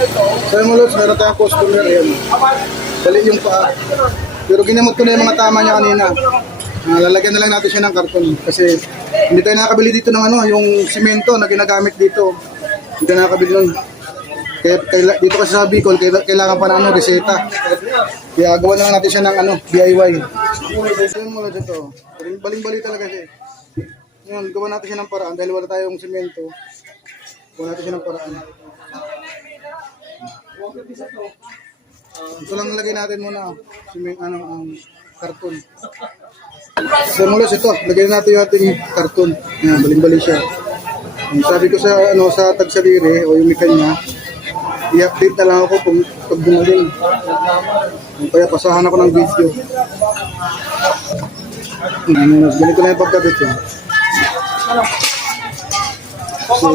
So yung mga lods, meron tayong customer yan. Bali yung paa. Pero ginamot ko na yung mga tama niya kanina. Lalagyan na lang natin siya ng karton. Kasi hindi tayo nakakabili dito ng ano, yung simento na ginagamit dito. Hindi tayo nakakabili nun. Kaya dito kasi sa Bicol, kailangan pa ng ano, reseta. Kaya gawa na lang natin siya ng ano, DIY. So yung mga lods ito, baling-bali talaga siya. Ngayon, gawa natin siya ng paraan dahil wala tayong simento. Gawa natin siya ng paraan. Ito lang lagay natin muna ang karton. So mulos ito, lagay natin yung ating karton. Yan, baling-bali siya. Sabi ko sa sa tagsalire o yung kanya, i-update na lang ako pag dumating. Kaya pasahan ako ng video. Ganito na yung pagkabit ko. So,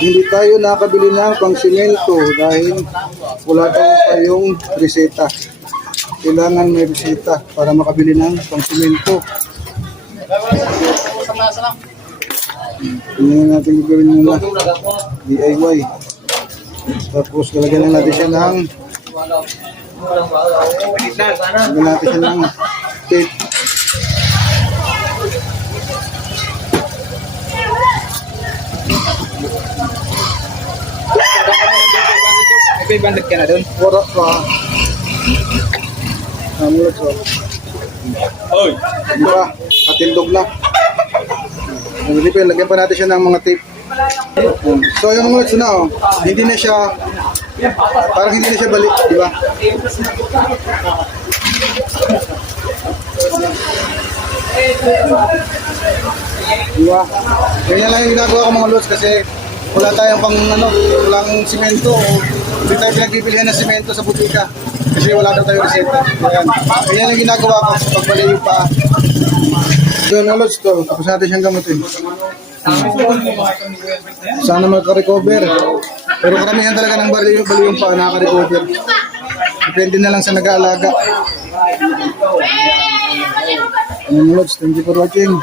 hindi tayo nakabili ng pang simento dahil wala tayong reseta. Kailangan may reseta para makabili ng pang simento. Hindi natin gagawin muna DIY. Tapos lalagyan lang natin siya ng tape. May bandit ka na doon? Wala pa. Mula ko. Oy! Di ba? Katindog na. Lagyan pa natin siya ng mga tape. So yung mga lods na hindi na siya, parang hindi na siya balik, di ba? Di ba? Ganyan lang yung ginagawa ko mga lods kasi wala tayong pang walang simento o hindi tayo pinagbibilihan ng simento sa butika kasi wala daw tayong reseta. Ganyan lang ginagawa ko pagbalik yung pa. So mga lods to, tapos natin siyang gamutin. Sana magka-recover. Pero karamihan talaga ng bali yung pa nakaka-recover. Depende na lang sa nag-aalaga. Mga lods, thank you for watching.